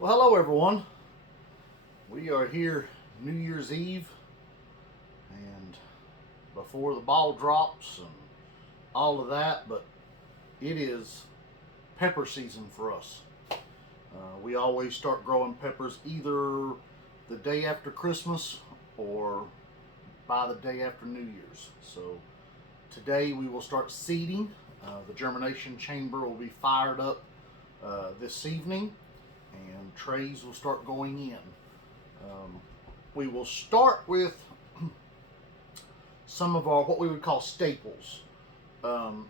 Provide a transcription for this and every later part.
Well, hello everyone. We are here New Year's Eve, and before the ball drops and all of that, but it is pepper season for us. We always start growing peppers either the day after Christmas or by the day after New Year's. So today we will start seeding. The germination chamber will be fired up this evening, and trays will start going in. We will start with some of our what we would call staples.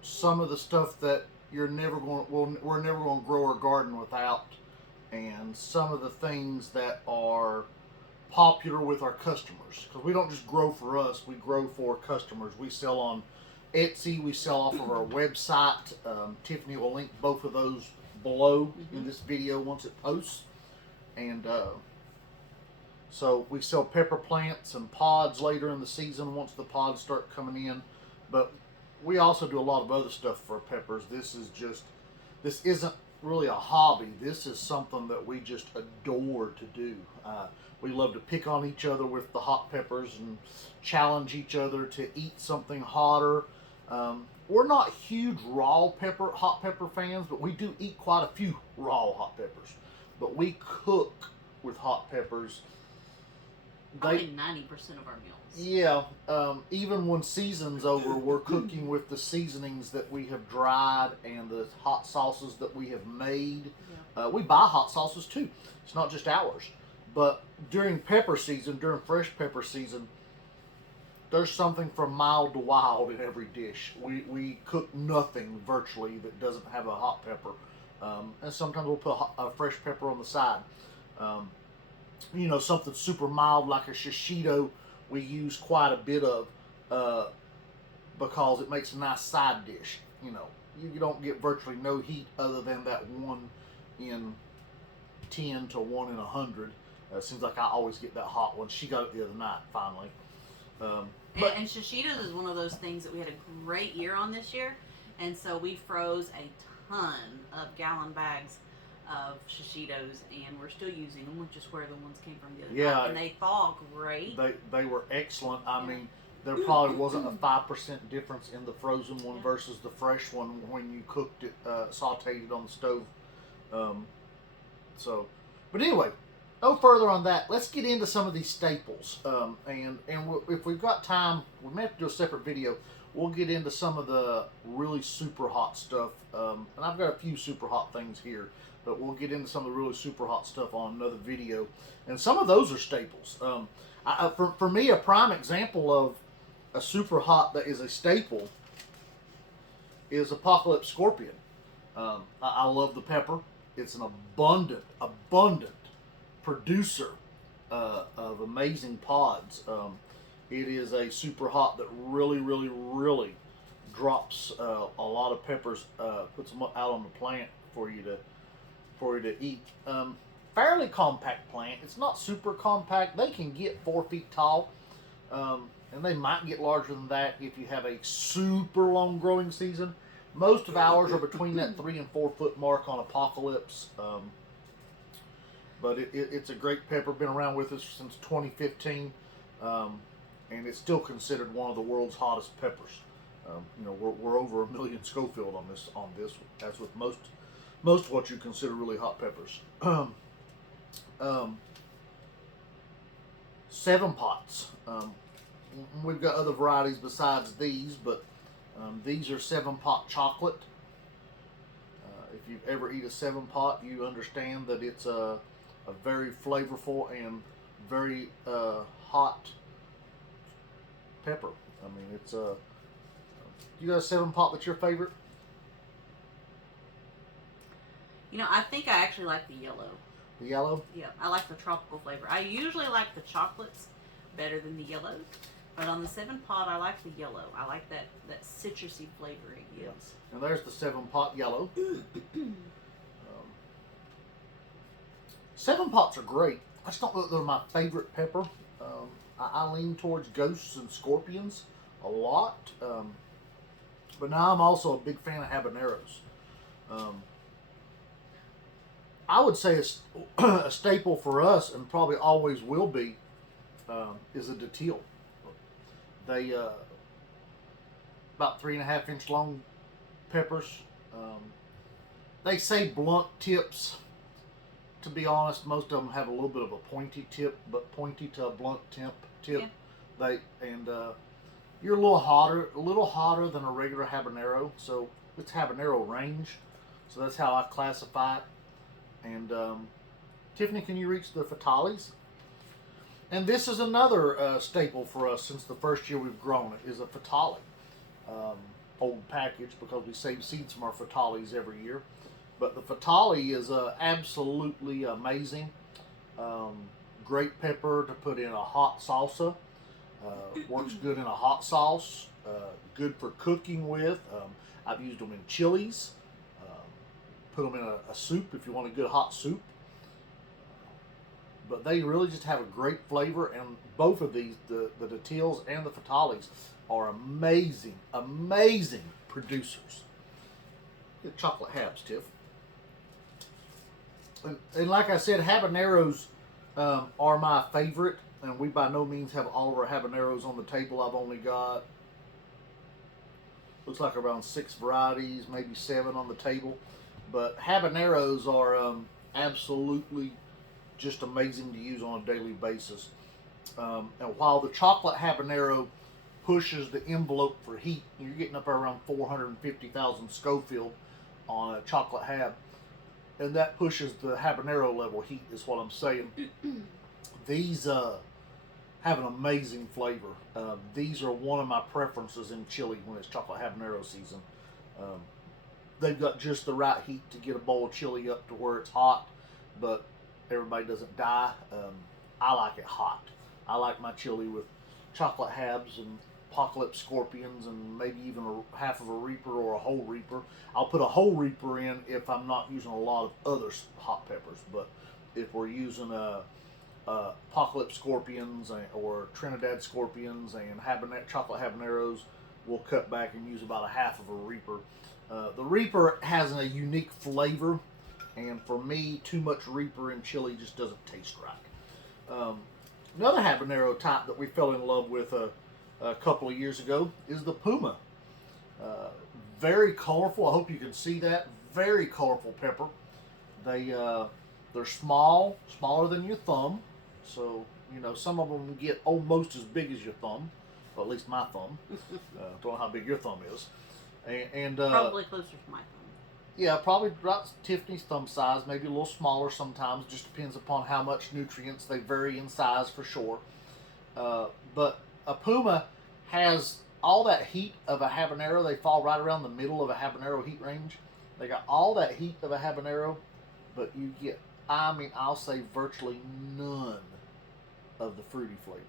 Some of the stuff that we're never going to grow our garden without, and some of the things that are popular with our customers, because we don't just grow for us, we grow for customers. We sell on Etsy, we sell off of our website. Tiffany will link both of those below in this video once it posts. And so we sell pepper plants and pods later in the season once the pods start coming in. But we also do a lot of other stuff for peppers. This isn't really a hobby. This is something that we just adore to do. We love to pick on each other with the hot peppers and challenge each other to eat something hotter. We're not huge hot pepper fans, but we do eat quite a few raw hot peppers. But we cook with hot peppers. Probably 90% of our meals. Yeah, even when season's over, we're cooking with the seasonings that we have dried and the hot sauces that we have made. Yeah. We buy hot sauces too. It's not just ours. But during pepper season, during fresh pepper season, there's something from mild to wild in every dish. We cook nothing virtually that doesn't have a hot pepper. And sometimes we'll put a fresh pepper on the side. Something super mild like a shishito, we use quite a bit of because it makes a nice side dish. You don't get virtually no heat other than that 1 in 10 to 1 in 100. It seems like I always get that hot one. She got it the other night, finally. And shishitos is one of those things that we had a great year on this year. And so we froze a ton of gallon bags of shishitos, and we're still using them, which is where the ones came from the other night. And they thaw great. They were excellent. I mean, there probably wasn't a 5% difference in the frozen one versus the fresh one when you cooked it, sauteed it on the stove. But anyway, no further on that. Let's get into some of these staples. If we've got time, we may have to do a separate video. We'll get into some of the really super hot stuff. And I've got a few super hot things here, but we'll get into some of the really super hot stuff on another video. And some of those are staples. For me, a prime example of a super hot that is a staple is Apocalypse Scorpion. I love the pepper. It's an abundant producer of amazing pods. It is a super hot that really drops a lot of peppers, puts them out on the plant for you to eat. Fairly compact plant. It's not super compact. They can get 4 feet tall, and they might get larger than that if you have a super long growing season. Most of ours are between that 3 and 4 foot mark on Apocalypse. But it's a great pepper. Been around with us since 2015, and it's still considered one of the world's hottest peppers. We're over 1 million Schofield on this. As with most of what you consider really hot peppers. 7 pots. We've got other varieties besides these, but these are 7-pot chocolate. If you've ever eaten a 7-pot, you understand that it's a very flavorful and very hot pepper. I mean, it's you got a 7-pot that's your favorite? I think I actually like the yellow. The yellow? Yeah, I like the tropical flavor. I usually like the chocolates better than the yellows, but on the 7-pot, I like the yellow. I like that citrusy flavor it gives. Yeah. And there's the 7-pot yellow. 7-pots are great. I just don't know that they're my favorite pepper. I lean towards ghosts and scorpions a lot. But now I'm also a big fan of habaneros. I would say a staple for us, and probably always will be, is a datil. They about 3.5 inch long peppers. They say blunt tips. To be honest, most of them have a little bit of a pointy tip, but pointy to a blunt tip. Yeah. You're a little hotter than a regular habanero, so it's habanero range. So that's how I classify it. And Tiffany, can you reach the fatales? And this is another staple for us since the first year we've grown it, is a fatale. Old package, because we save seeds from our fatales every year. But the fatale is absolutely amazing. Great pepper to put in a hot salsa. Works good in a hot sauce. Good for cooking with. I've used them in chilies. Put them in a soup if you want a good hot soup. But they really just have a great flavor, and both of these, the datils and the fatales, are amazing producers. Get chocolate habs, Tiff. And like I said, habaneros are my favorite, and we by no means have all of our habaneros on the table. I've only got, looks like around 6 varieties, maybe 7 on the table. But habaneros are absolutely just amazing to use on a daily basis. And while the chocolate habanero pushes the envelope for heat, you're getting up around 450,000 Scoville on a chocolate hab, and that pushes the habanero level heat, is what I'm saying. These have an amazing flavor. These are one of my preferences in chili when it's chocolate habanero season. They've got just the right heat to get a bowl of chili up to where it's hot, but everybody doesn't die. I like it hot. I like my chili with chocolate habs and apocalypse scorpions and maybe even half of a reaper or a whole reaper. I'll put a whole reaper in if I'm not using a lot of other hot peppers, but if we're using apocalypse scorpions or Trinidad scorpions and chocolate habaneros, we'll cut back and use about a half of a reaper. The reaper has a unique flavor, and for me, too much reaper in chili just doesn't taste right. Another habanero type that we fell in love with a couple of years ago is the Puma. Very colorful. I hope you can see that. Very colorful pepper. They're smaller than your thumb. So, you know, some of them get almost as big as your thumb, or at least my thumb. Don't know how big your thumb is. And probably closer to my thumb. Yeah, probably about Tiffany's thumb size, maybe a little smaller sometimes. Just depends upon how much nutrients. They vary in size for sure. But a Puma has all that heat of a habanero. They fall right around the middle of a habanero heat range. They got all that heat of a habanero, but you get, I'll say virtually none of the fruity flavor.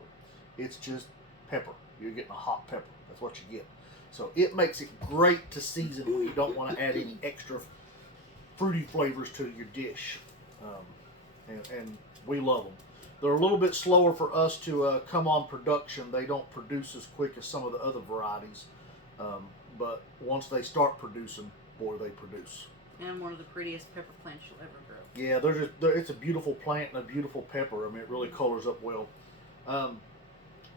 It's just pepper. You're getting a hot pepper. That's what you get. So it makes it great to season when you don't want to add any extra fruity flavors to your dish. And we love them. They're a little bit slower for us to come on production. They don't produce as quick as some of the other varieties. But once they start producing, boy, they produce. And one of the prettiest pepper plants you'll ever grow. Yeah, it's a beautiful plant and a beautiful pepper. I mean, it really colors up well.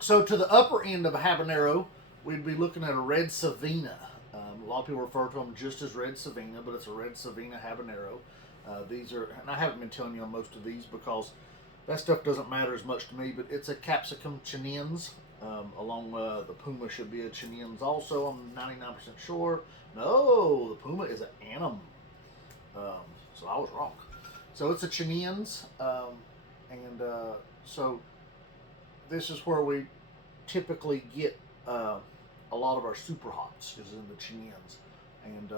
So to the upper end of a habanero, we'd be looking at a red Savina. A lot of people refer to them just as red Savina, but it's a red Savina habanero. These are, and I haven't been telling you on most of these because that stuff doesn't matter as much to me, but it's a capsicum Cayenne. Along the Puma should be a Cayenne also, I'm 99% sure. No, the Puma is an Annam. So I was wrong. So it's a Cayenne, so this is where we typically get a lot of our super hots is in the Cayennes, and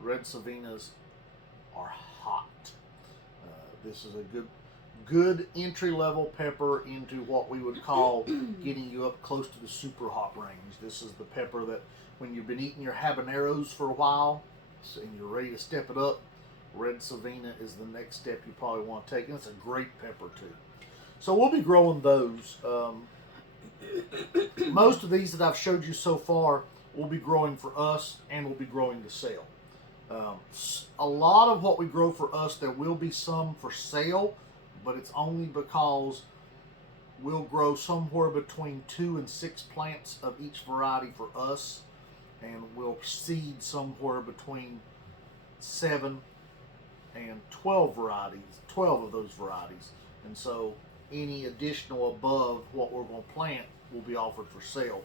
red Savinas are hot. This is a good entry level pepper into what we would call getting you up close to the super hot range. This is the pepper that when you've been eating your habaneros for a while and you're ready to step it up, red Savina is the next step you probably want to take, and it's a great pepper too. So we'll be growing those. Most of these that I've showed you so far will be growing for us and will be growing to sell. A lot of what we grow for us, there will be some for sale, but it's only because we'll grow somewhere between 2 and 6 plants of each variety for us, and we'll seed somewhere between 7 and 12 varieties, 12 of those varieties. And so any additional above what we're going to plant will be offered for sale.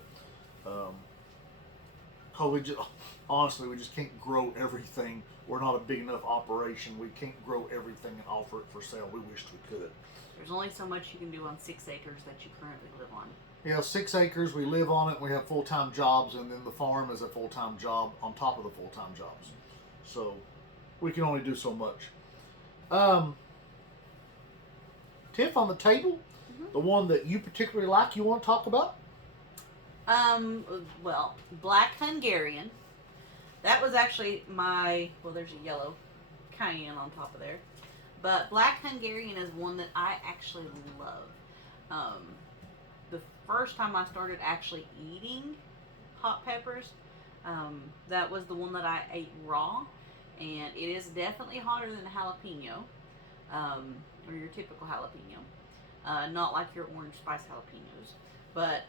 Honestly, we just can't grow everything. We're not a big enough operation. We can't grow everything and offer it for sale. We wished we could. There's only so much you can do on 6 acres that you currently live on. Yeah, 6 acres. We live on it. We have full-time jobs, and then the farm is a full-time job on top of the full-time jobs. So we can only do so much. Tiff, on the table, the one that you particularly like, you want to talk about? Well, Black Hungarian. That was actually there's a yellow Cayenne on top of there. But Black Hungarian is one that I actually love. The first time I started actually eating hot peppers, that was the one that I ate raw. And it is definitely hotter than a jalapeno, or your typical jalapeno. Not like your orange spice jalapenos, but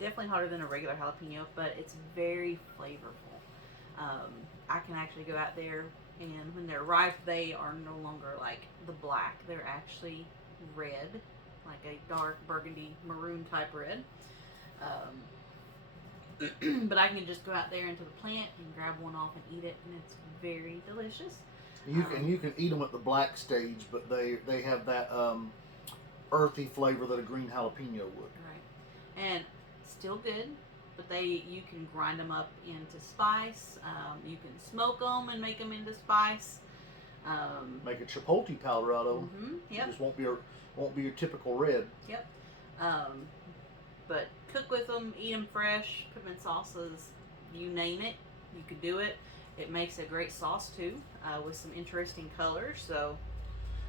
definitely hotter than a regular jalapeno, but it's very flavorful. I can actually go out there, and when they're ripe, they are no longer like the black. They're actually red, like a dark burgundy maroon type red. But I can just go out there into the plant and grab one off and eat it, and it's very delicious. You can eat them at the black stage, but they have that earthy flavor that a green jalapeno would. Right, and still good. But you can grind them up into spice. You can smoke them and make them into spice. Make a chipotle powder out of them. Yep. It just won't be your typical red. Yep. But cook with them, eat them fresh, put them in sauces. You name it, you could do it. It makes a great sauce too, with some interesting colors. So.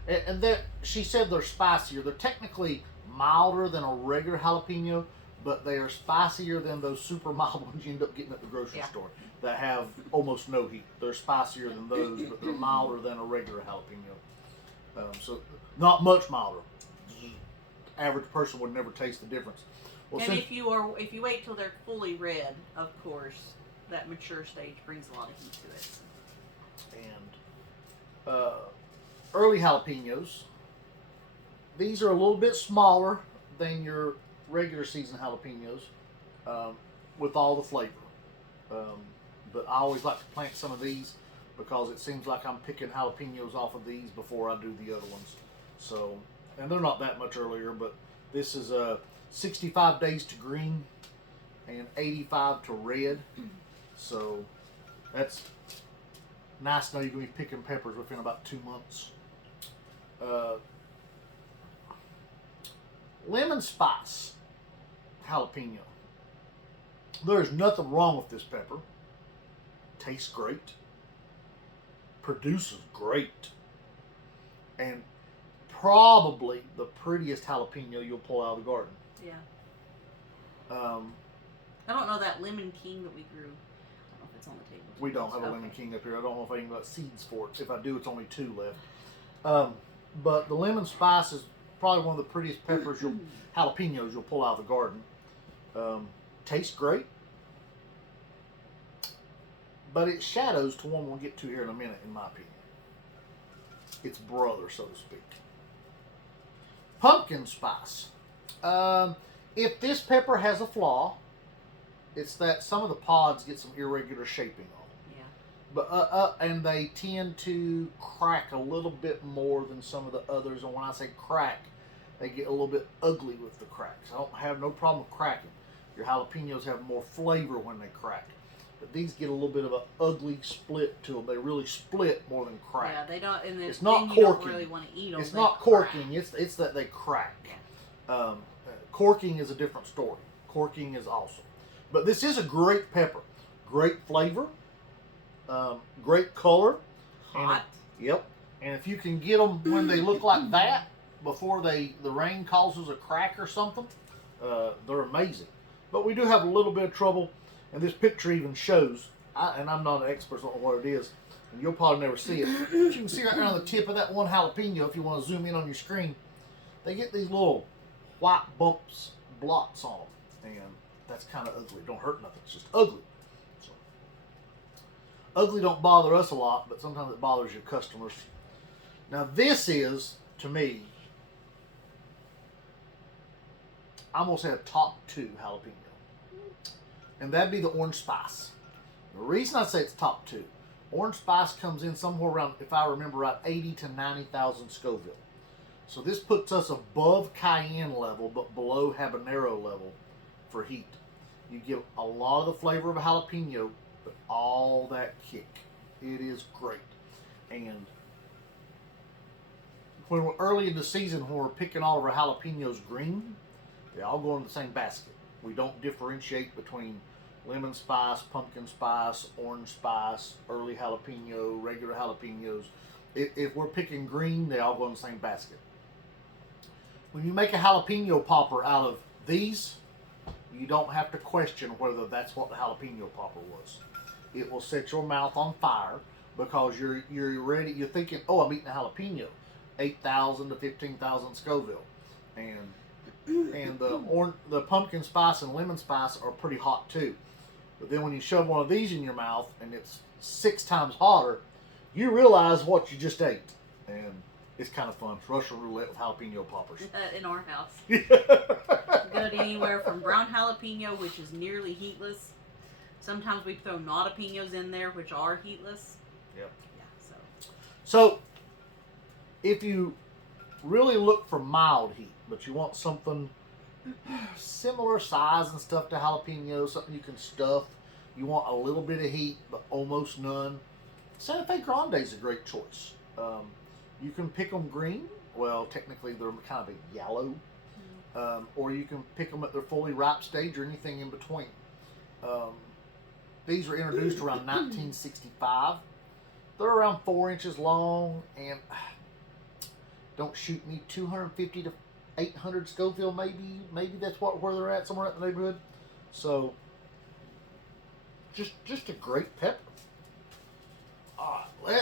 And she said they're spicier. They're technically milder than a regular jalapeno, but they are spicier than those super mild ones you end up getting at the grocery store that have almost no heat. They're spicier than those, but they're milder than a regular jalapeno. So not much milder. Average person would never taste the difference. Well, and if you wait till they're fully red, of course, that mature stage brings a lot of heat to it. And early jalapenos, these are a little bit smaller than your regular season jalapenos, with all the flavor. But I always like to plant some of these because it seems like I'm picking jalapenos off of these before I do the other ones. So, and they're not that much earlier, but this is 65 days to green and 85 to red. So that's nice to know you're going to be picking peppers within about 2 months. Lemon spice jalapeno. There's nothing wrong with this pepper. Tastes great. Produces great. And probably the prettiest jalapeno you'll pull out of the garden. Yeah. I don't know that Lemon King that we grew. I don't know if it's on the table. We don't have a Lemon King up here. I don't know if I even got seeds for it. If I do, it's only 2 left. But the lemon spice is probably one of the prettiest peppers, jalapenos you'll pull out of the garden. Tastes great. But it shadows to one we'll get to here in a minute, in my opinion. Its brother, so to speak. Pumpkin spice. If this pepper has a flaw, it's that some of the pods get some irregular shaping on them. Yeah. But and they tend to crack a little bit more than some of the others. And when I say crack, they get a little bit ugly with the cracks. I don't have no problem with cracking. Your jalapenos have more flavor when they crack. But these get a little bit of an ugly split to them. They really split more than crack. Yeah, they don't. And it's not corking. Don't really want to eat them. It's not corking. It's that they crack. Yeah. Corking is a different story. Corking is awesome. But this is a great pepper. Great flavor. Great color. Hot. Yep. And if you can get them when they look like that, before the rain causes a crack or something, they're amazing. But we do have a little bit of trouble, and this picture even shows, and I'm not an expert on what it is, and you'll probably never see it. But you can see right there on the tip of that one jalapeno, if you want to zoom in on your screen, they get these little white bumps, blots on them, and that's kind of ugly. It don't hurt nothing. It's just ugly. So, ugly don't bother us a lot, but sometimes it bothers your customers. Now this is, to me, I'm going to say a top 2 jalapeno. And that'd be the orange spice. The reason I say it's top 2, orange spice comes in somewhere around, if I remember right, 80 to 90,000 Scoville. So this puts us above cayenne level, but below habanero level for heat. You get a lot of the flavor of a jalapeno, but all that kick. It is great. And when we're early in the season, when we're picking all of our jalapenos green, they all go in the same basket. We don't differentiate between lemon spice, pumpkin spice, orange spice, early jalapeno, regular jalapenos. If we're picking green, they all go in the same basket. When you make a jalapeno popper out of these, you don't have to question whether that's what the jalapeno popper was. It will set your mouth on fire because you're ready. You're thinking, oh, I'm eating a jalapeno, 8,000 to 15,000 Scoville, and the pumpkin spice and lemon spice are pretty hot too. But then when you shove one of these in your mouth and it's 6 times hotter, you realize what you just ate, and it's kind of fun. It's Russian roulette with jalapeno poppers. In our house. Good anywhere from brown jalapeno, which is nearly heatless. Sometimes we throw jalapenos in there, which are heatless. Yep. Yeah. So if you really look for mild heat, but you want something similar size and stuff to jalapenos, something you can stuff. You want a little bit of heat, but almost none. Santa Fe Grande is a great choice. You can pick them green. Well, technically they're kind of a yellow. Or you can pick them at their fully ripe stage or anything in between. These were introduced around 1965. They're around 4 inches long, and don't shoot me, 250 to 800 Scoville, maybe that's where they're at, somewhere in the neighborhood. So just a great pepper. All right,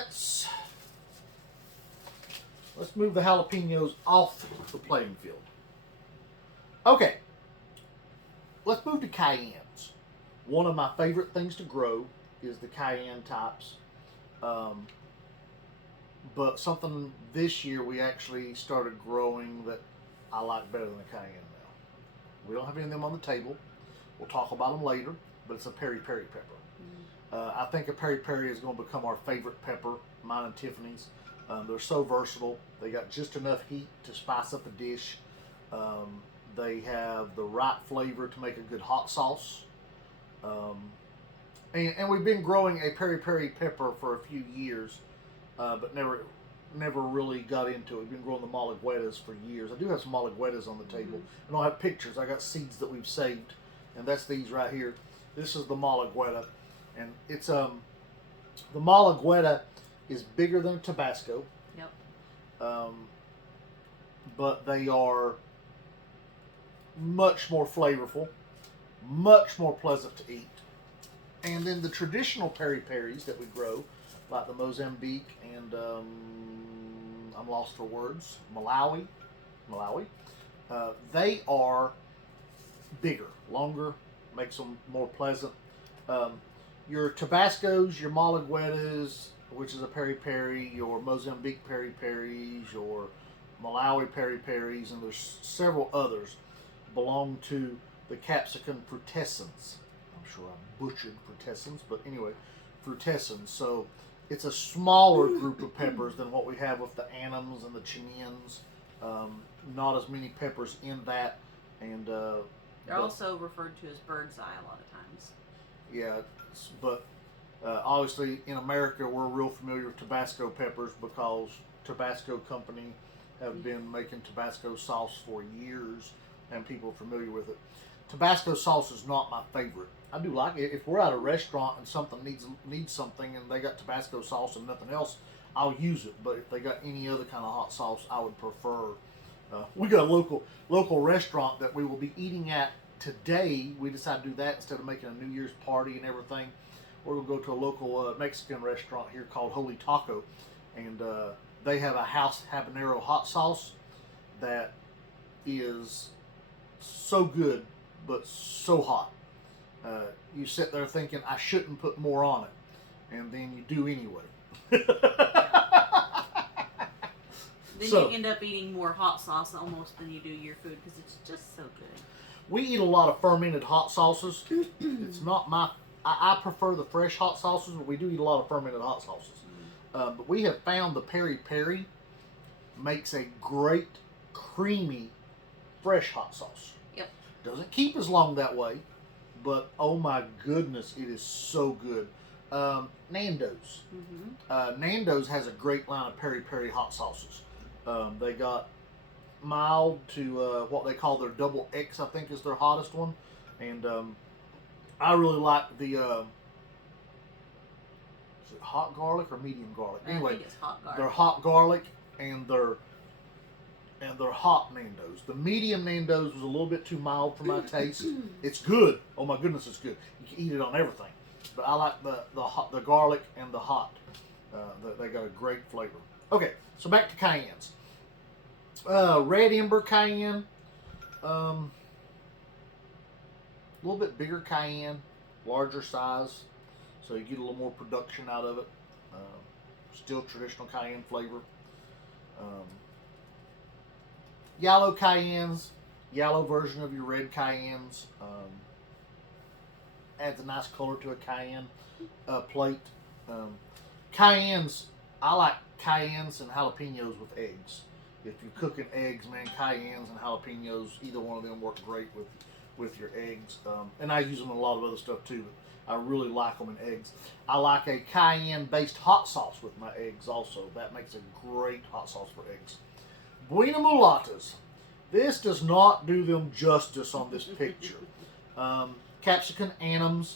let's move the jalapenos off the playing field. Okay, let's move to cayennes. One of my favorite things to grow is the Cayenne Tops. But something this year we actually started growing that I like better than the cayenne now. We don't have any of them on the table. We'll talk about them later, but it's a Peri pepper. I think a Peri is going to become our favorite pepper, mine and Tiffany's. They're so versatile. They got just enough heat to spice up a dish. They have the right flavor to make a good hot sauce. And we've been growing a Peri pepper for a few years, but never really got into it. We've been growing the malaguetas for years. I do have some malaguetas on the table. I don't have pictures. I got seeds that we've saved, and that's these right here. This is the malagueta, and it's the malagueta is bigger than a Tabasco. Yep. But they are much more flavorful, much more pleasant to eat. And then the traditional Peris that we grow, like the Mozambique and I'm lost for words, Malawi, they are bigger, longer, makes them more pleasant. Your Tabascos, your Malaguetas, which is a Peri, your Mozambique Peris, your Malawi Peris, and there's several others, belong to the Capsicum frutescens. I'm sure I butchered frutescens, but anyway, frutescens. So it's a smaller group of peppers than what we have with the Annams and the Cayennes. Not as many peppers in that, and they're also referred to as bird's eye a lot of times. Yeah, but obviously in America we're real familiar with Tabasco peppers because Tabasco Company have been making Tabasco sauce for years, and people are familiar with it. Tabasco sauce is not my favorite. I do like it. If we're at a restaurant and something needs something and they got Tabasco sauce and nothing else, I'll use it. But if they got any other kind of hot sauce, I would prefer. We got a local restaurant that we will be eating at today. We decided to do that instead of making a New Year's party and everything. we're going to go to a local Mexican restaurant here called Holy Taco, and they have a house habanero hot sauce that is so good, but so hot. You sit there thinking, I shouldn't put more on it, and then you do anyway. Then you end up eating more hot sauce almost than you do your food because it's just so good. We eat a lot of fermented hot sauces. It's not my... I prefer the fresh hot sauces, but we do eat a lot of fermented hot sauces. But we have found the Peri makes a great, creamy, fresh hot sauce. Yep. Doesn't keep as long that way, but oh my goodness, it is so good. Nandos. Nandos has a great line of Peri hot sauces. They got mild to what they call their double X, I think is their hottest one. And I really like the, is it hot garlic or medium garlic? Anyway, I think it's hot garlic. They're hot garlic and they're hot Nandos. The medium Nandos was a little bit too mild for my taste. It's good. Oh my goodness, it's good. You can eat it on everything. But I like the garlic and the hot. They got a great flavor. Okay, so back to Cayennes. Red Ember Cayenne. A little bit bigger Cayenne, larger size, so you get a little more production out of it. Still traditional Cayenne flavor. Yellow Cayennes, yellow version of your red Cayennes. Adds a nice color to a Cayenne plate. Cayennes, I like Cayennes and jalapenos with eggs. If you're cooking eggs, man, Cayennes and jalapenos, either one of them work great with your eggs. And I use them in a lot of other stuff too, but I really like them in eggs. I like a Cayenne-based hot sauce with my eggs also. That makes a great hot sauce for eggs. Buena Mulatas. This does not do them justice on this picture. Capsicum anims.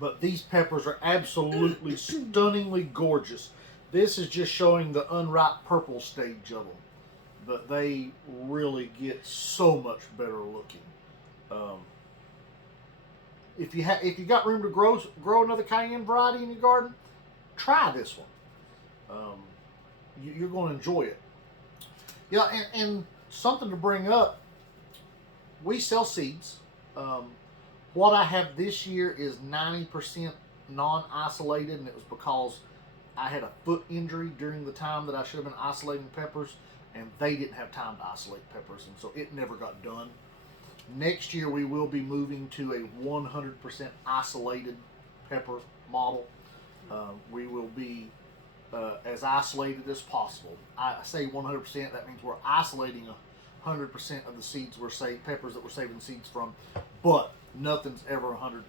But these peppers are absolutely stunningly gorgeous. This is just showing the unripe purple stage of them. But they really get so much better looking. If you got room to grow another Cayenne variety in your garden, try this one. You're going to enjoy it. Yeah, and something to bring up, we sell seeds. What I have this year is 90% non-isolated, and it was because I had a foot injury during the time that I should have been isolating peppers, and they didn't have time to isolate peppers, and so it never got done. Next year we will be moving to a 100% isolated pepper model. We will be as isolated as possible. I say 100%, that means we're isolating 100% of the seeds peppers that we're saving seeds from, but nothing's ever 100%.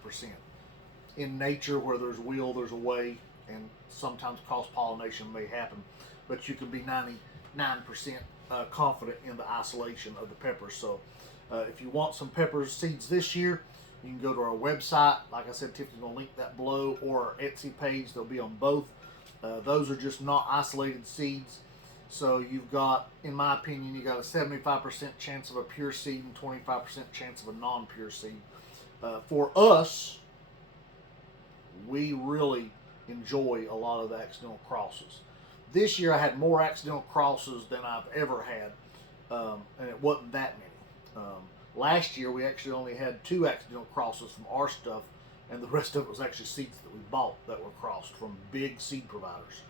In nature, where there's will, there's a way, and sometimes cross-pollination may happen, but you can be 99% confident in the isolation of the peppers. So if you want some pepper seeds this year, you can go to our website. Like I said, Tiffany's going to link that below, or our Etsy page. They'll be on both. Those are just not isolated seeds. So you've got, in my opinion, you got a 75% chance of a pure seed and 25% chance of a non-pure seed. For us, we really enjoy a lot of the accidental crosses. This year I had more accidental crosses than I've ever had, and it wasn't that many. Last year we actually only had 2 accidental crosses from our stuff, and the rest of it was actually seeds that we bought that were crossed from big seed providers.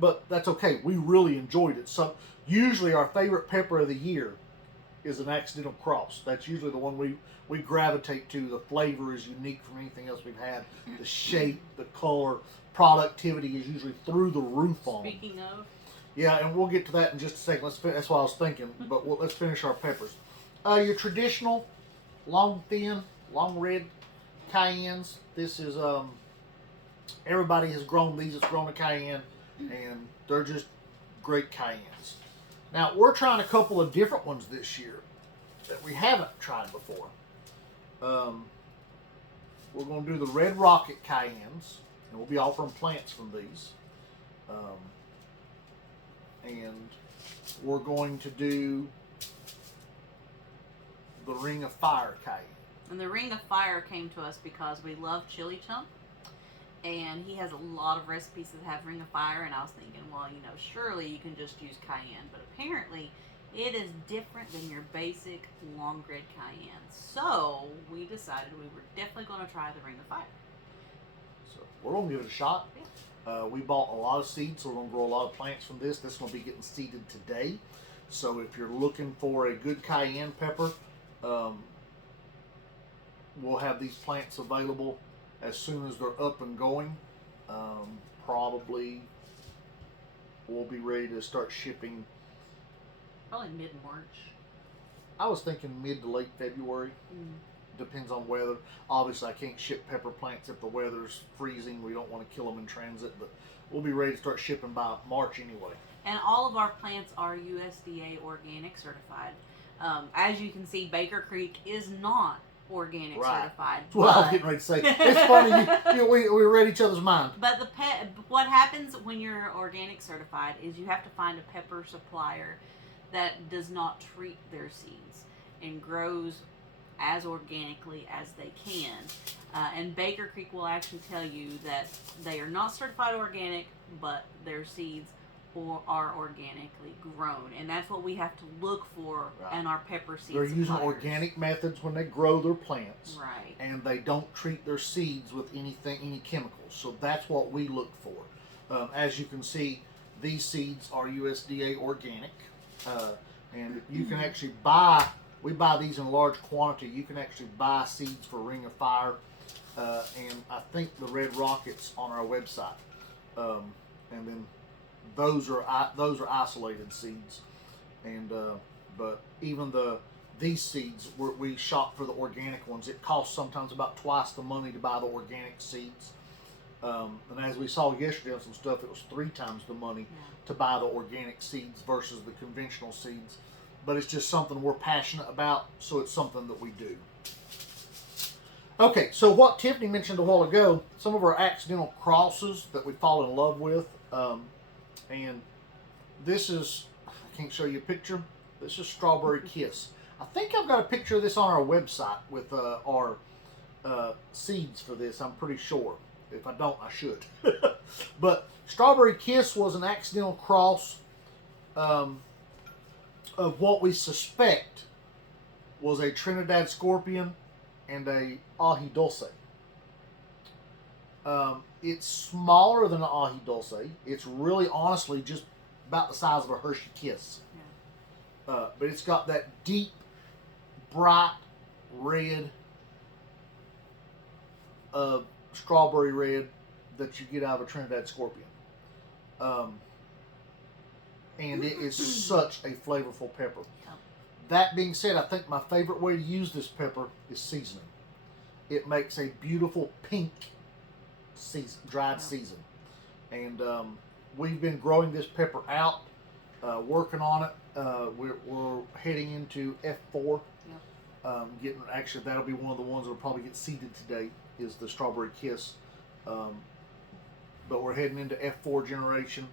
But that's okay. We really enjoyed it. So usually our favorite pepper of the year is an accidental cross. That's usually the one we gravitate to. The flavor is unique from anything else we've had. The shape, the color, productivity is usually through the roof on them. Speaking of. Yeah, and we'll get to that in just a second. That's what I was thinking. But let's finish our peppers. Your traditional long red Cayennes. This is everybody has grown these. It's grown a Cayenne, and they're just great Cayennes. Now we're trying a couple of different ones this year that we haven't tried before. We're going to do the red Rocket Cayennes, and we'll be offering plants from these. And we're going to do the Ring of Fire Cayenne. And the Ring of Fire came to us because we love chili chunk. And he has a lot of recipes that have Ring of Fire. And I was thinking, well, you know, surely you can just use cayenne. But apparently, it is different than your basic long grid cayenne. So, we decided we were definitely going to try the Ring of Fire. So, we're going to give it a shot. Yeah. We bought a lot of seeds, so we're going to grow a lot of plants from this. This is going to be getting seeded today. So, if you're looking for a good cayenne pepper, we'll have these plants available as soon as they're up and going. Probably we'll be ready to start shipping. Probably mid-March. I was thinking mid to late February. Depends on weather. Obviously, I can't ship pepper plants if the weather's freezing. We don't want to kill them in transit, but we'll be ready to start shipping by March anyway. And all of our plants are USDA organic certified. As you can see, Baker Creek is not organic certified. That's what I was getting ready to say. It's funny, we read each other's mind. But what happens when you're organic certified is you have to find a pepper supplier that does not treat their seeds and grows as organically as they can. And Baker Creek will actually tell you that they are not certified organic, but their seeds are organically grown. And that's what we have to look for in our pepper seeds. They're using organic methods when they grow their plants. Right. And they don't treat their seeds with any chemicals. So that's what we look for. As you can see, these seeds are USDA organic. And you can actually we buy these in large quantity. You can actually buy seeds for Ring of Fire, and I think the Red Rockets on our website. And then those are isolated seeds, and but even these seeds we shop for the organic ones. It costs sometimes about twice the money to buy the organic seeds. And as we saw yesterday on some stuff, it was 3 times the money to buy the organic seeds versus the conventional seeds. But it's just something we're passionate about, so it's something that we do. Okay, so what Tiffany mentioned a while ago, some of our accidental crosses that we fall in love with. And this is, I can't show you a picture. This is Strawberry Kiss. I think I've got a picture of this on our website with our seeds for this, I'm pretty sure. If I don't, I should. But Strawberry Kiss was an accidental cross of what we suspect was a Trinidad Scorpion and a Ají Dulce. It's smaller than an Ají Dulce. It's really, honestly, just about the size of a Hershey Kiss. Yeah. But it's got that deep, bright red, strawberry red that you get out of a Trinidad Scorpion. And it is such a flavorful pepper. That being said, I think my favorite way to use this pepper is seasoning. It makes a beautiful pink dried season. And we've been growing this pepper out, working on it. We're heading into F4. Actually, that'll be one of the ones that will probably get seeded today, is the Strawberry Kiss. But we're heading into F4 generation.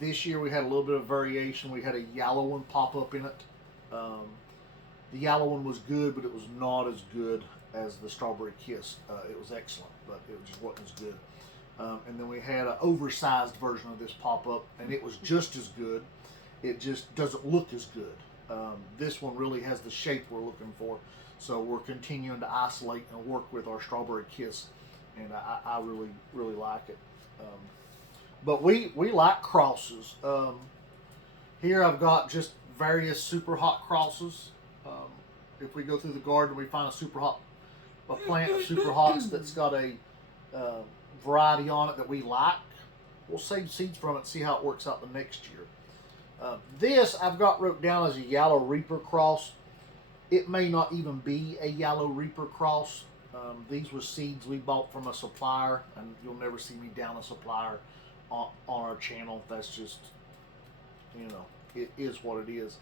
This year we had a little bit of variation. We had a yellow one pop up in it. The yellow one was good, but it was not as good as the Strawberry Kiss. It was excellent, but it just wasn't as good. And then we had an oversized version of this pop up, and it was just as good. It just doesn't look as good. This one really has the shape we're looking for. So we're continuing to isolate and work with our Strawberry Kiss, and I really, really like it. But we like crosses. Here I've got just various super hot crosses. If we go through the garden, we find a plant of super hots that's got a variety on it that we like. We'll save seeds from it and see how it works out the next year. This I've got wrote down as a Yellow Reaper cross. It may not even be a Yellow Reaper cross. These were seeds we bought from a supplier, and you'll never see me down a supplier on our channel. That's just, it is what it is.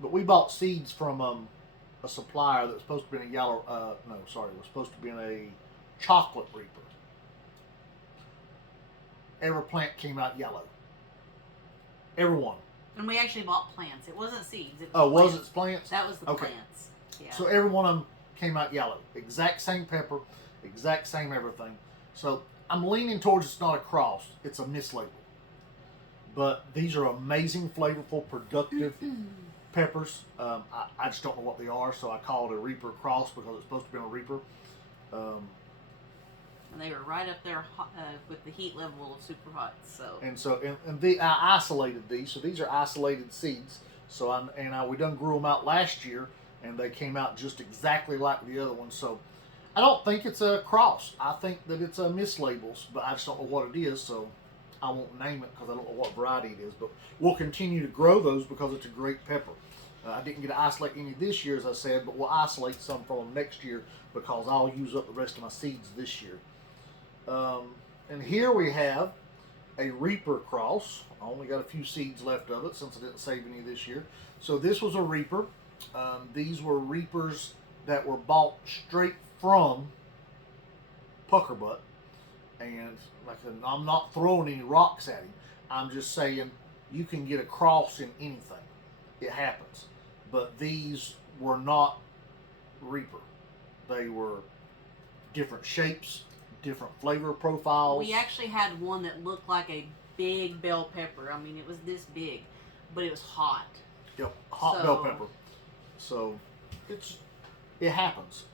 But we bought seeds from a supplier that was supposed to be in a was supposed to be in a chocolate reaper. Every plant came out yellow. Every one. And we actually bought plants. It wasn't seeds. It was was plants. it plants? That was the plants. Yeah. So every one of them came out yellow. Exact same pepper, exact same everything. So I'm leaning towards it's not a cross, it's a mislabel. But these are amazing, flavorful, productive peppers. I just don't know what they are, so I call it a Reaper cross because it's supposed to be a Reaper. And they were right up there with the heat level of super hot. I isolated these, so these are isolated seeds. So we done grew them out last year, and they came out just exactly like the other ones. So I don't think it's a cross. I think that it's a mislabels, but I just don't know what it is. So I won't name it because I don't know what variety it is. But we'll continue to grow those because it's a great pepper. I didn't get to isolate any this year, as I said, but we'll isolate some from them next year because I'll use up the rest of my seeds this year. And here we have a Reaper cross. I only got a few seeds left of it since I didn't save any this year. So this was a Reaper. These were Reapers that were bought straight from Puckerbutt. And like I said, I'm not throwing any rocks at him. I'm just saying you can get a cross in anything. It happens. But these were not Reaper. They were different shapes, different flavor profiles. We actually had one that looked like a big bell pepper. I mean, it was this big, but it was hot. Yep, hot bell pepper. So it happens.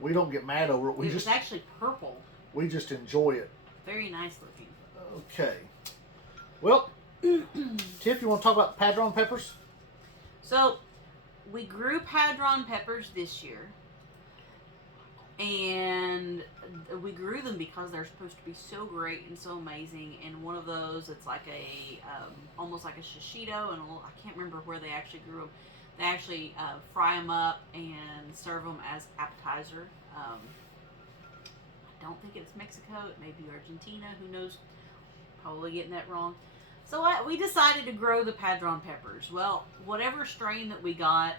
We don't get mad over it. It was actually purple. We just enjoy it. Very nice looking. Okay. Well, Tiff, you want to talk about Padron peppers? So, we grew Padron peppers this year. And we grew them because they're supposed to be so great and so amazing. And one of those, it's like almost like a shishito, and I can't remember where they actually grew them. They actually fry them up and serve them as appetizer. I don't think it's Mexico. It may be Argentina. Who knows? Probably getting that wrong. So we decided to grow the Padron peppers. Well, whatever strain that we got,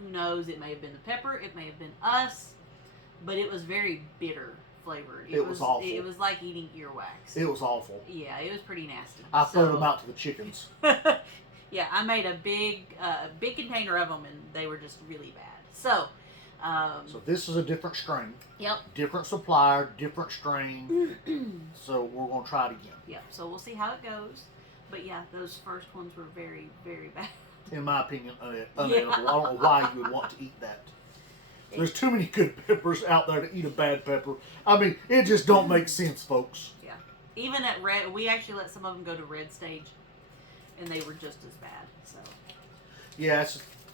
who knows? It may have been the pepper. It may have been us. But it was very bitter flavored. It was awful. It was like eating earwax. It was awful. Yeah, it was pretty nasty. I threw them out to the chickens. Yeah, I made a big container of them, and they were just really bad. So this is a different strain. Yep. Different supplier, different strain. So we're going to try it again. Yep. So we'll see how it goes. But yeah, those first ones were very, very bad. In my opinion, unedible. Yeah. I don't know why you would want to eat that. There's too many good peppers out there to eat a bad pepper. I mean, it just don't make sense, folks. Yeah. Even at red, we actually let some of them go to red stage, and they were just as bad. So. Yeah,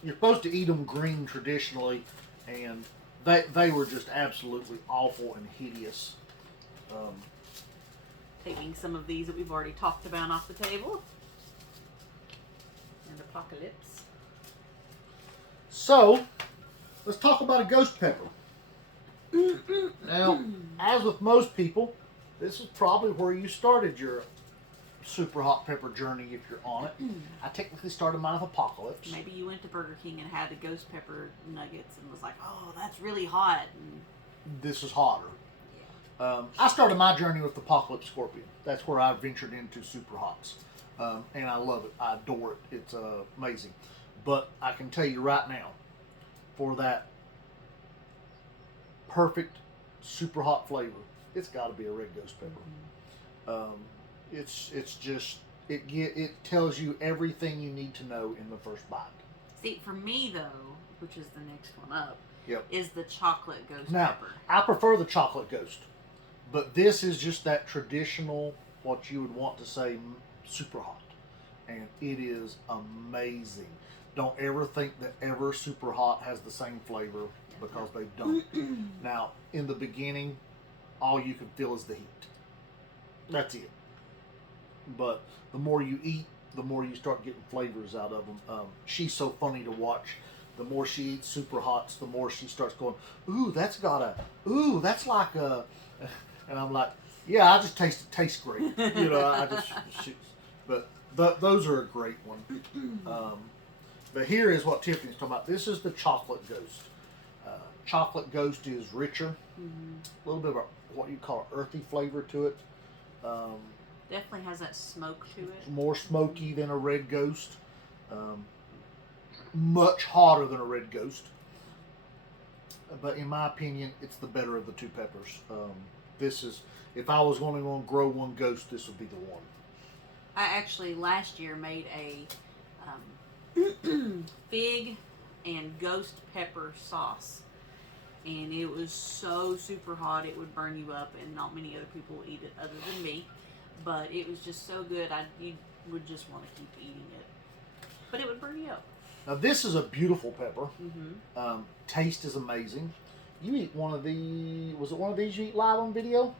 you're supposed to eat them green traditionally, and they were just absolutely awful and hideous. Taking some of these that we've already talked about off the table. And Apocalypse. So, let's talk about a ghost pepper. Now, as with most people, this is probably where you started your super hot pepper journey if you're on it. I technically started mine with Apocalypse. Maybe you went to Burger King and had the ghost pepper nuggets and was like, oh, that's really hot. And this is hotter. Yeah. I started my journey with Apocalypse Scorpion. That's where I ventured into super hots. And I love it. I adore it. It's amazing. But I can tell you right now, for that perfect super hot flavor, it's got to be a red ghost pepper. It tells you everything you need to know in the first bite. See, for me though, which is the next one up, yep, is the chocolate ghost now, pepper. I prefer the chocolate ghost, but this is just that traditional, what you would want to say, super hot, and it is amazing. Don't ever think that ever super hot has the same flavor, because they don't. Now, in the beginning, all you can feel is the heat. That's it. But the more you eat, the more you start getting flavors out of them. She's so funny to watch. The more she eats super hots, the more she starts going, ooh, that's like a, and I'm like, yeah, I just taste it tastes great. But those are a great one. But here is what Tiffany's talking about. This is the chocolate ghost. Chocolate ghost is richer, a little bit of what you call an earthy flavor to it. Definitely has that smoke to it. More smoky than a red ghost. Much hotter than a red ghost. but in my opinion, it's the better of the two peppers. This is, if I was going to grow one ghost, this would be the one. I actually last year made a fig and ghost pepper sauce, and it was so super hot it would burn you up, and not many other people will eat it other than me. But it was just so good, you would just want to keep eating it. But it would burn you up. Now this is a beautiful pepper. Mm-hmm. Taste is amazing. You eat one of the, was it one of these you eat live on video?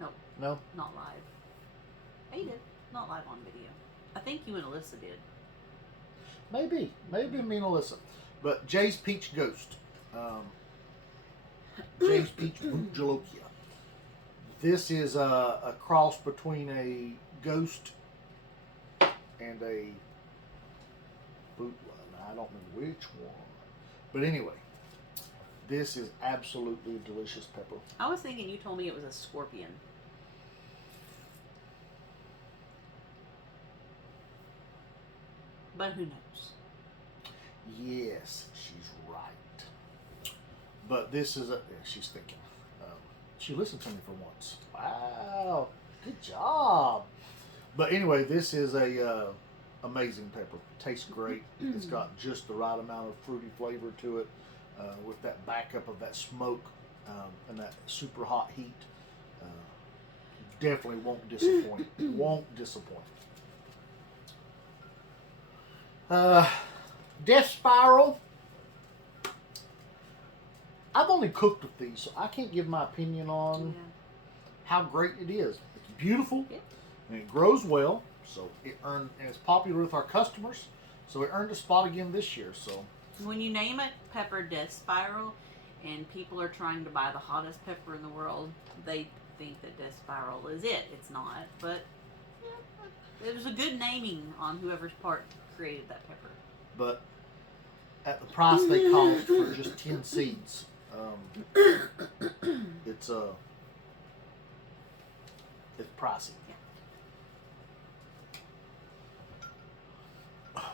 Nope. No? Not live. I did. Not live on video. I think you and Alyssa did. Maybe me and Alyssa. But Jay's Peach Ghost. Jay's Peach Bhut Jolokia. This is a cross between a ghost and a boot. I don't know which one. But anyway, this is absolutely a delicious pepper. I was thinking you told me it was a scorpion. But who knows? Yes, she's right. But this is a, yeah, she's thinking. She listened to me for once. Wow, good job. But anyway, this is a amazing pepper. Tastes great. It's got just the right amount of fruity flavor to it, with that backup of that smoke and that super hot heat. Definitely won't disappoint. Won't disappoint. Death Spiral. I've only cooked with these, so I can't give my opinion on how great it is. It's beautiful, and it grows well, so it earned, and it's popular with our customers, so it earned a spot again this year. So when you name a pepper Death Spiral, and people are trying to buy the hottest pepper in the world, they think that Death Spiral is it. It's not, but it was a good naming on whoever's part created that pepper. But at the price they cost for just 10 seeds, it's pricey.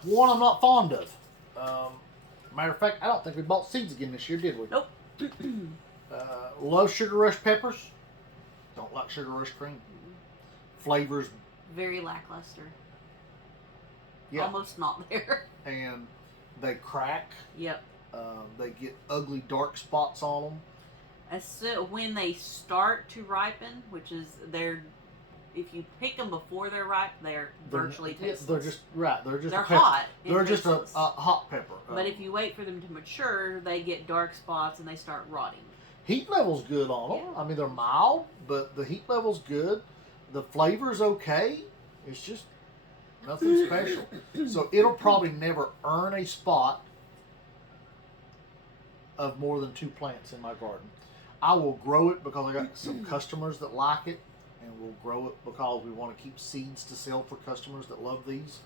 One I'm not fond of. Matter of fact, I don't think we bought seeds again this year, did we? Nope. Love Sugar Rush peppers. Don't like Sugar Rush cream. Flavors. Very lackluster. Yeah. Almost not there. And they crack. Yep. They get ugly dark spots on them. When they start to ripen, which is if you pick them before they're ripe, they're virtually tasteless. They're just right. They're hot. They're just a hot pepper. But if you wait for them to mature, they get dark spots and they start rotting. Heat level's good on them. Yeah. I mean, they're mild, but the heat level's good. The flavor's okay. It's just nothing special. So it'll probably never earn a spot of more than 2 plants in my garden. I will grow it because I got some customers that like it, and we'll grow it because we want to keep seeds to sell for customers that love these.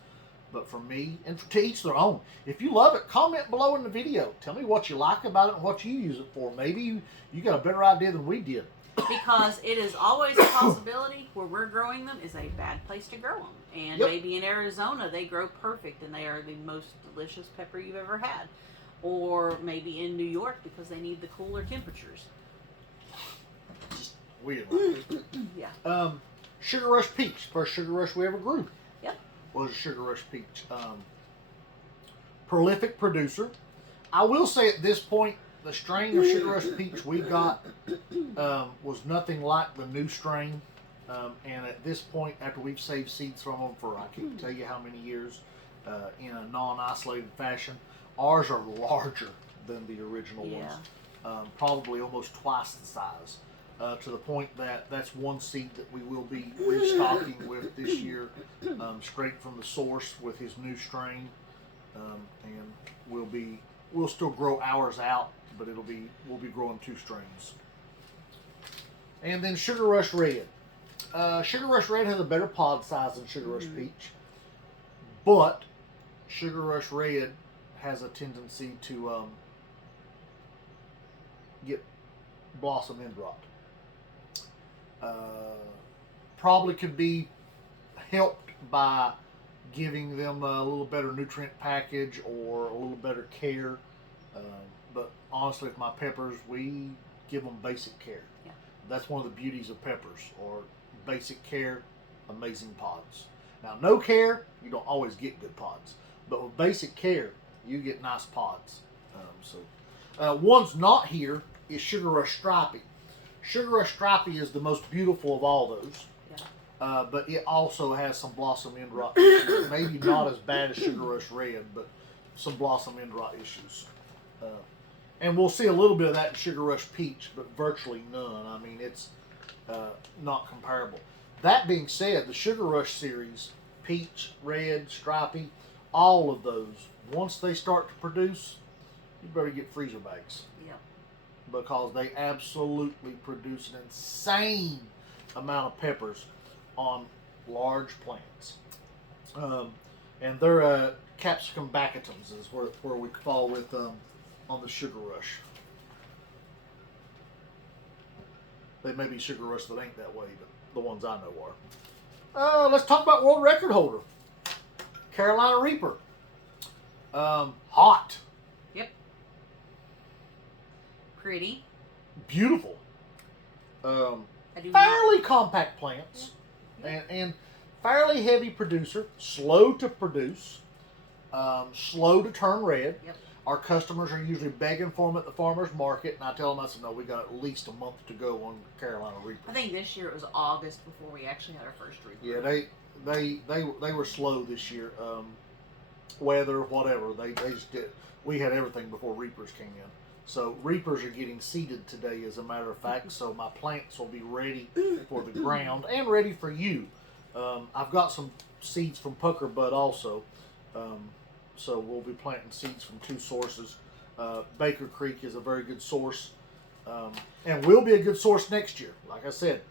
But for me, and to each their own. If you love it, comment below in the video. Tell me what you like about it and what you use it for. Maybe you got a better idea than we did. Because it is always a possibility where we're growing them is a bad place to grow them. And maybe in Arizona they grow perfect and they are the most delicious pepper you've ever had. Or maybe in New York because they need the cooler temperatures. Just weird. Yeah. Sugar Rush Peach. First Sugar Rush we ever grew. Yep. Was a Sugar Rush Peach. Prolific producer. I will say at this point, the strain of Sugar Rush Peach we got was nothing like the new strain. And at this point, after we've saved seeds from them for I can't tell you how many years in a non-isolated fashion, ours are larger than the original ones. Probably almost twice the size. To the point that that's one seed that we will be restocking with this year, straight from the source with his new strain. And we'll still grow ours out, but we'll be growing 2 strains. And then Sugar Rush Red. Sugar Rush Red has a better pod size than Sugar Rush Peach, but Sugar Rush Red has a tendency to get blossom end rot. Probably could be helped by giving them a little better nutrient package or a little better care. But honestly, with my peppers, we give them basic care. Yeah. That's one of the beauties of peppers, or basic care, amazing pods. Now, no care, you don't always get good pods. But with basic care, you get nice pods. One's not here is Sugar Rush Stripey. Sugar Rush Stripey is the most beautiful of all those. Yeah. But it also has some blossom end rot. Maybe not as bad as Sugar Rush Red, but some blossom end rot issues. And we'll see a little bit of that in Sugar Rush Peach, but virtually none. I mean, it's not comparable. That being said, the Sugar Rush series, Peach, Red, Stripey, all of those, once they start to produce, you better get freezer bags. Yep. Because they absolutely produce an insane amount of peppers on large plants. And they're capsicum bacchitums is where we fall with on the Sugar Rush. They may be Sugar Rush that ain't that way, but the ones I know are. Let's talk about world record holder, Carolina Reaper. Hot. Yep. Pretty. Beautiful. Fairly compact plants. Yeah. And fairly heavy producer. Slow to produce. Slow to turn red. Yep. Our customers are usually begging for them at the farmer's market, and I tell them, I said, no, we got at least a month to go on Carolina Reaper. I think this year it was August before we actually had our first Reaper. Yeah, they were slow this year. Weather, whatever, they just did. We had everything before Reapers came in. So Reapers are getting seeded today, as a matter of fact. So my plants will be ready for the ground and ready for you. I've got some seeds from Pucker Bud also. So we'll be planting seeds from two sources. Baker Creek is a very good source. And will be a good source next year. Like I said,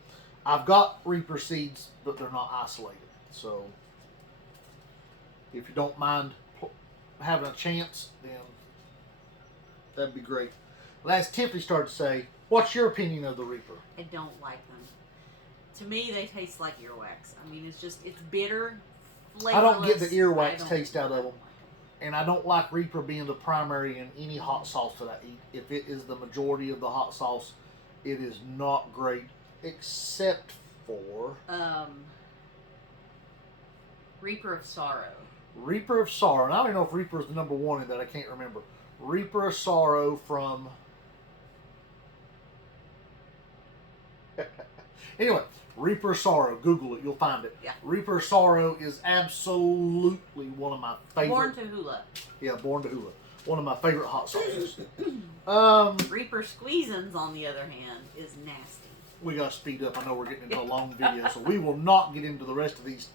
I've got Reaper seeds, but they're not isolated. So if you don't mind having a chance, then that'd be great. As Tiffany started to say, what's your opinion of the Reaper? I don't like them. To me, they taste like earwax. I mean, it's bitter, flavorless. I don't get the earwax taste out of them. And I don't like Reaper being the primary in any hot sauce that I eat. If it is the majority of the hot sauce, it is not great, except for Reaper of Sorrow. Reaper of Sorrow. And I don't know if Reaper is the number one in that. I can't remember. Reaper of Sorrow from... Anyway, Reaper of Sorrow. Google it. You'll find it. Yeah. Reaper of Sorrow is absolutely one of my favorite... Born to Hula. Yeah, Born to Hula. One of my favorite hot sauces. Reaper Squeezins, on the other hand, is nasty. We got to speed up. I know we're getting into a long video, so we will not get into the rest of these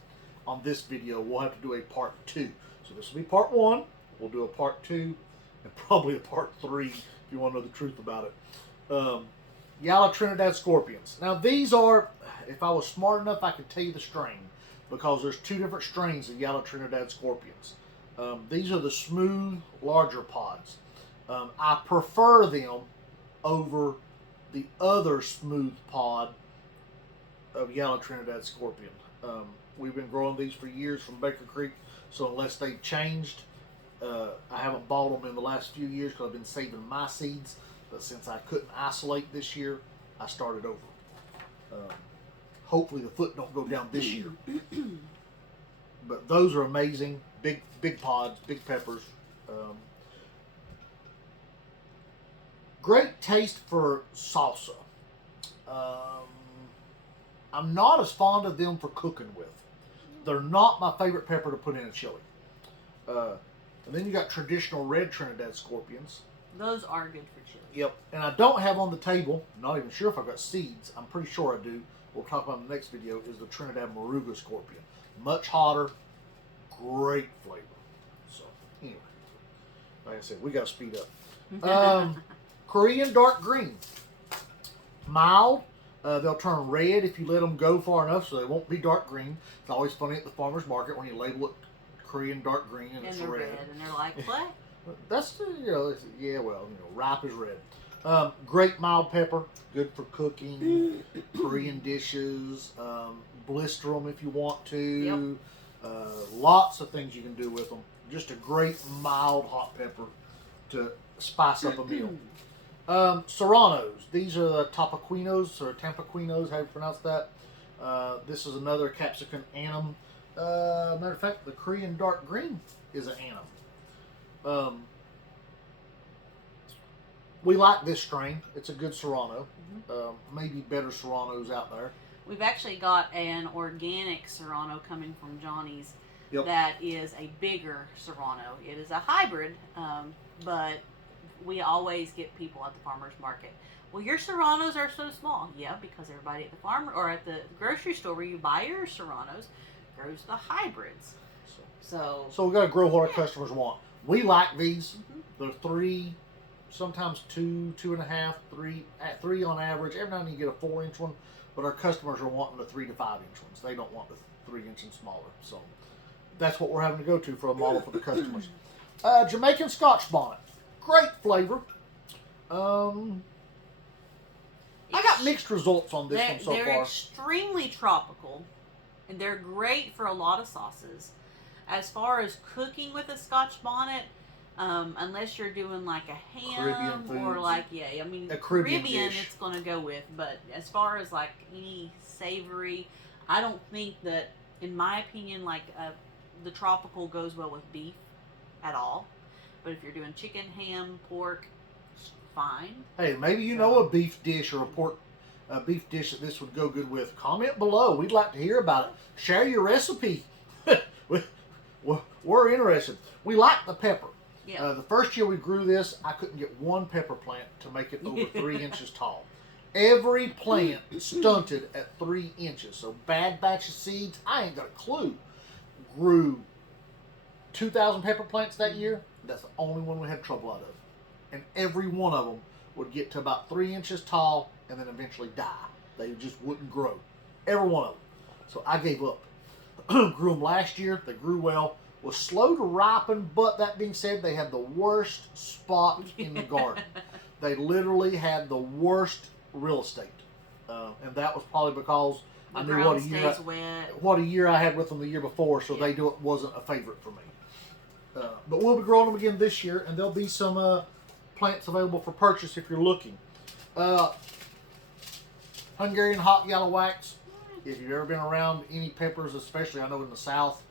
on this video. We'll have to do a part 2. So this will be part 1. We'll do a part 2 and probably a part 3 if you want to know the truth about it. Yellow Trinidad Scorpions. Now these are, if I was smart enough, I could tell you the strain, because there's 2 different strains of Yellow Trinidad Scorpions. These are the smooth, larger pods. I prefer them over the other smooth pod of Yellow Trinidad Scorpion. We've been growing these for years from Baker Creek, so unless they've changed, I haven't bought them in the last few years because I've been saving my seeds. But since I couldn't isolate this year, I started over. Hopefully the foot don't go down this year. But those are amazing. Big pods, big peppers. Great taste for salsa. I'm not as fond of them for cooking with. They're not my favorite pepper to put in a chili. And then you got traditional red Trinidad Scorpions. Those are good for chili. Yep. And I don't have on the table, not even sure if I've got seeds. I'm pretty sure I do. We'll talk about in the next video, is the Trinidad Moruga Scorpion. Much hotter, great flavor. So, anyway. Like I said, we got to speed up. Korean Dark Green. Mild. They'll turn red if you let them go far enough, so they won't be dark green. It's always funny at the farmer's market when you label it Korean Dark Green and it's they're red. And they're like, what? That's, ripe is red. Great mild pepper, good for cooking, Korean dishes, blister them if you want to. Yep. Lots of things you can do with them. Just a great mild hot pepper. to spice up a meal. Serranos. These are the Tapaquinos or Tampaquinos, how you pronounce that. This is another capsicum anum. Matter of fact, the Korean dark green is an anum. We like this strain. It's a good Serrano. Maybe better Serranos out there. We've actually got an organic Serrano coming from Johnny's. Yep. That is a bigger Serrano. It is a hybrid, but we always get people at the farmer's market. Well, your Serranos are so small. Yeah, because everybody at the farmer or at the grocery store where you buy your Serranos grows the hybrids. So we got to grow what our customers want. We like these. They're 3, sometimes 2, 2.5, 3, at 3 on average. Every now and then you get a 4-inch one, but our customers are wanting the 3 to 5-inch ones. They don't want the 3-inch and smaller. So that's what we're having to go to for a model for the customers. Jamaican Scotch Bonnet. Great flavor. I got mixed results on this one so far. They're extremely tropical, and they're great for a lot of sauces. As far as cooking with a Scotch bonnet, unless you're doing like a ham or like, I mean, a Caribbean it's going to go with. But as far as like any savory, I don't think that, in my opinion, like the tropical goes well with beef at all. But if you're doing chicken, ham, pork, fine. Hey, maybe you know a beef dish or a beef dish that this would go good with. Comment below. We'd like to hear about it. Share your recipe. We're interested. We like the pepper. Yeah. The first year we grew this, I couldn't get one pepper plant to make it over 3 inches tall. Every plant stunted at 3 inches. So bad batch of seeds, I ain't got a clue. Grew 2,000 pepper plants that year. That's the only one we had trouble out of. And every one of them would get to about 3 inches tall and then eventually die. They just wouldn't grow. Every one of them. So I gave up. Grew them last year. They grew well. Was slow to ripen, but that being said, they had the worst spot in the garden. They literally had the worst real estate. And that was probably because I knew what a year I had with them the year before, so they wasn't a favorite for me. But we'll be growing them again this year, and there'll be some plants available for purchase if you're looking. Hungarian Hot Yellow Wax. If you've ever been around any peppers, especially I know in the South,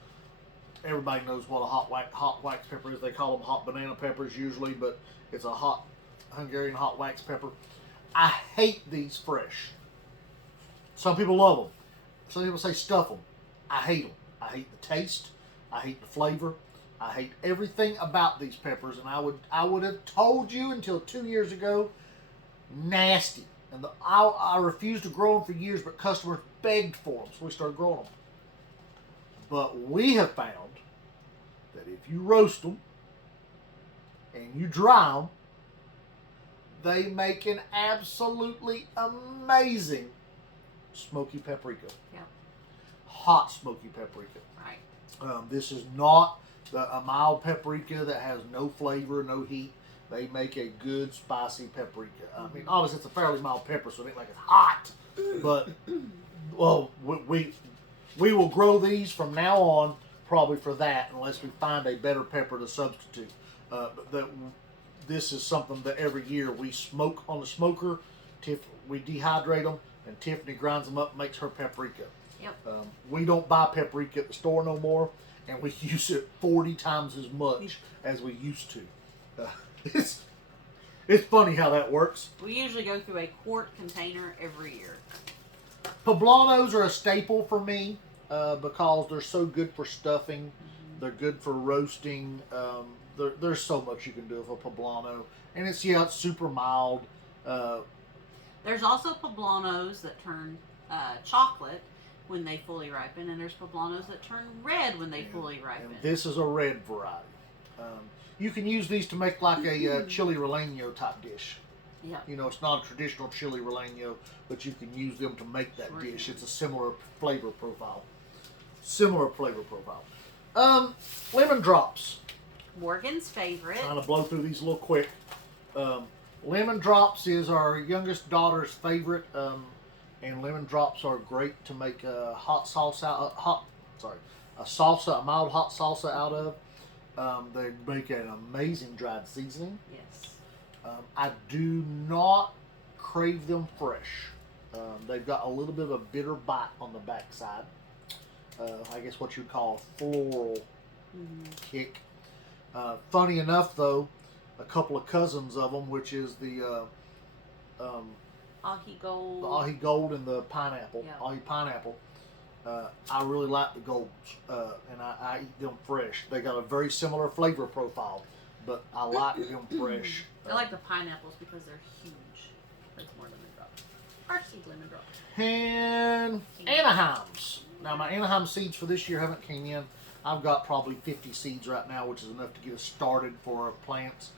everybody knows what a hot wax pepper is. They call them hot banana peppers usually, but it's a hot Hungarian hot wax pepper. I hate these fresh. Some people love them. Some people say stuff them. I hate them. I hate the taste. I hate the flavor. I hate everything about these peppers, and I would have told you until 2 years ago, nasty. And I refused to grow them for years, but customers begged for them, so we started growing them. But we have found that if you roast them and you dry them, they make an absolutely amazing smoky paprika. Yeah. Hot smoky paprika. Right. This is not a mild paprika that has no flavor, no heat. They make a good spicy paprika. I mean, obviously it's a fairly mild pepper, so it ain't like it's hot. But, well, we will grow these from now on probably for that, unless we find a better pepper to substitute. This is something that every year we smoke on the smoker. We dehydrate them, and Tiffany grinds them up and makes her paprika. Yep. We don't buy paprika at the store no more, and we use it 40 times as much as we used to. It's funny how that works. We usually go through a quart container every year. Poblanos are a staple for me because they're so good for stuffing. Mm-hmm. They're good for roasting. There's so much you can do with a poblano, and it's super mild. There's also poblanos that turn chocolate when they fully ripen, and there's poblanos that turn red when they fully ripen. And this is a red variety. You can use these to make like a chili relleno type dish. Yeah. You know, it's not a traditional chili relleno, but you can use them to make that dish. It's a similar flavor profile. Lemon drops. Morgan's favorite. Trying to blow through these a little quick. Lemon drops is our youngest daughter's favorite, and lemon drops are great to make a hot salsa, a mild hot salsa out of. They make an amazing dried seasoning. Yes. I do not crave them fresh. They've got a little bit of a bitter bite on the backside. I guess what you'd call a floral kick. Funny enough, though, a couple of cousins of them, which is the Ahi Gold. the ahi gold and the pineapple, Yeah. ahi pineapple. I really like the golds, and I eat them fresh. They got a very similar flavor profile, but I like them fresh. I like the pineapples because they're huge. That's more lemon drop. Or seed lemon drop. And Anaheims. Now my Anaheim seeds for this year haven't came in. I've got probably 50 seeds right now, which is enough to get us started for our plants.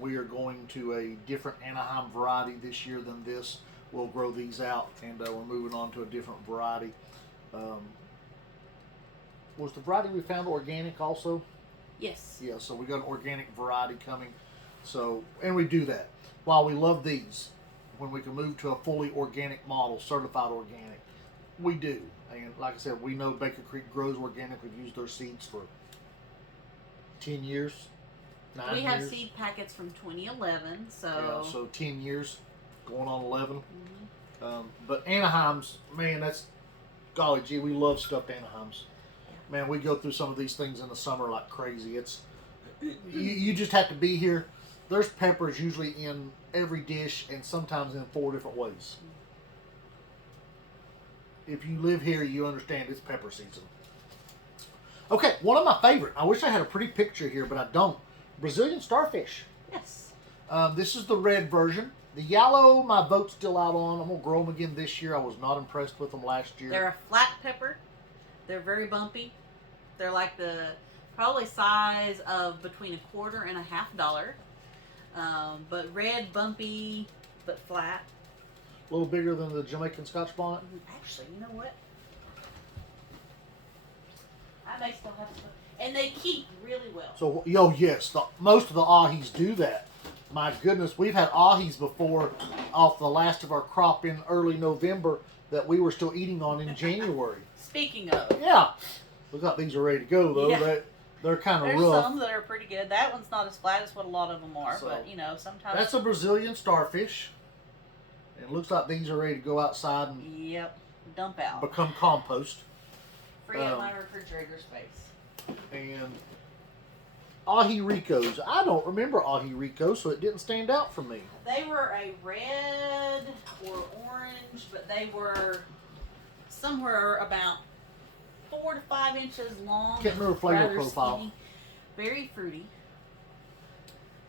We are going to a different Anaheim variety this year than this. We'll grow these out, and we're moving on to a different variety. Was the variety we found organic also? Yes. Yeah, so we got an organic variety coming. So, and we do that. While we love these, when we can move to a fully organic model, certified organic, we do. And like I said, we know Baker Creek grows organic. We've used their seeds for 10 years, 9 We years. have seed packets from 2011, so. Yeah, so 10 years, going on 11. But Anaheims, man, that's, golly gee, we love stuffed Anaheims. Man, we go through some of these things in the summer like crazy. It's you just have to be here. There's peppers usually in every dish, and sometimes in 4 different ways. If you live here, you understand it's pepper season. Okay, one of my favorite. I wish I had a pretty picture here, but I don't. Brazilian starfish. Yes. This is the red version. The yellow, my vote's still out on. I'm gonna grow them again this year. I was not impressed with them last year. They're a flat pepper. They're very bumpy. They're like the probably size of between $1.25 and $1/2. But red, bumpy, but flat. A little bigger than the Jamaican Scotch bonnet. Actually, you know what? I may still have some. And they keep really well. So, yes, most of the ahis do that. My goodness, we've had ahis before off the last of our crop in early November that we were still eating on in January. Speaking of. Yeah. Look like these are ready to go, though. Yeah. They're kind of There's rough. some that are pretty good. That one's not as flat as what a lot of them are, So, but you know, sometimes. That's a Brazilian starfish. It looks like these are ready to go outside and Yep. Dump out. become compost. Free up my refrigerator space. And ahi ricos. I don't remember ahi ricos, so it didn't stand out for me. They were a red or orange, but they were somewhere about 4 to 5 inches long. Can't remember flavor rather profile. skinny, very fruity.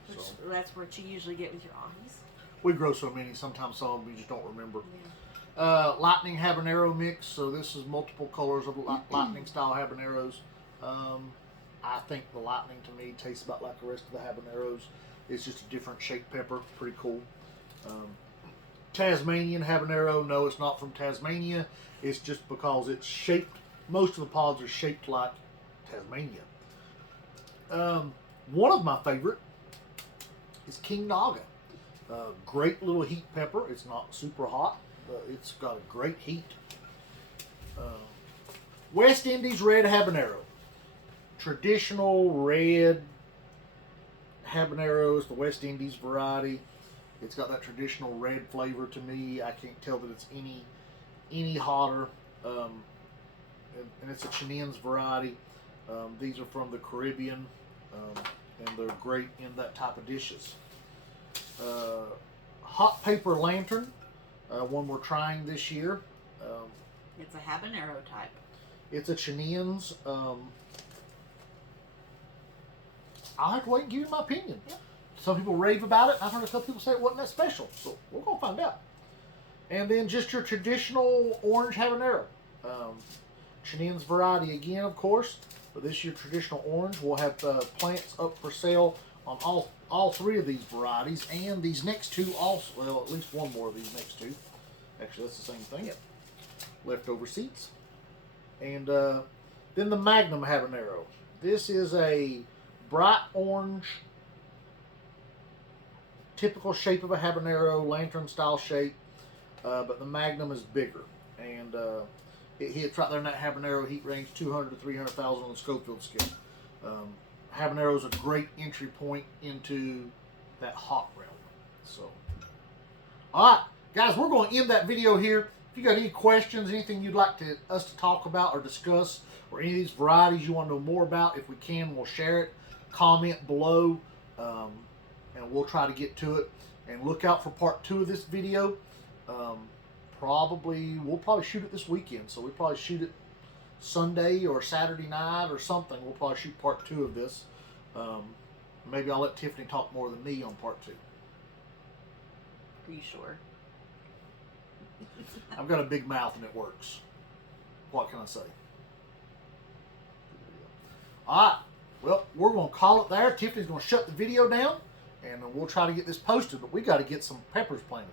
Which So. that's what you usually get with your ahis. We grow so many, sometimes some of them we just don't remember. Yeah. Lightning habanero mix. So this is multiple colors of lightning style habaneros. I think the lightning to me tastes about like the rest of the habaneros. It's just a different shaped pepper. Pretty cool. Tasmanian habanero. No, it's not from Tasmania. It's just because it's shaped. Most of the pods are shaped like Tasmania. One of my favorite is King Naga. Great little heat pepper. It's not super hot. It's got a great heat. West Indies red habanero. Traditional red habanero is the West Indies variety. It's got that traditional red flavor to me. I can't tell that it's any hotter. And it's a Cayennes variety. These are from the Caribbean, and they're great in that type of dishes. Hot Paper Lantern, one we're trying this year. It's a habanero type. It's a Cayennes. I'll have to wait and give you my opinion. Yep. Some people rave about it. I've heard a couple people say it wasn't that special, so we're gonna find out. And then just your traditional orange habanero. Cayennes variety again, of course, but this year traditional orange. We'll have plants up for sale on all 3 of these varieties, and these next 2 also. Well, at least one more of these next 2. Actually, that's the same thing. Yep. Leftover seeds. And then the Magnum Habanero. This is a bright orange, typical shape of a habanero, lantern style shape, but the Magnum is bigger, and it hits right there in that habanero heat range, 200 to 300,000 on the Schofield scale. Habanero is a great entry point into that hot realm. So, all right, guys, we're going to end that video here. If you got any questions, anything you'd like us to talk about or discuss, or any of these varieties you want to know more about, if we can, we'll share it. Comment below, and we'll try to get to it. And look out for part 2 of this video. We'll probably shoot it this weekend, so we probably shoot it Sunday or Saturday night or something. We'll probably shoot part 2 of this. Maybe I'll let Tiffany talk more than me on part 2. Are you sure? I've got a big mouth and it works. What can I say? Alright, well, we're going to call it there. Tiffany's going to shut the video down, and we'll try to get this posted, but we got to get some peppers planted.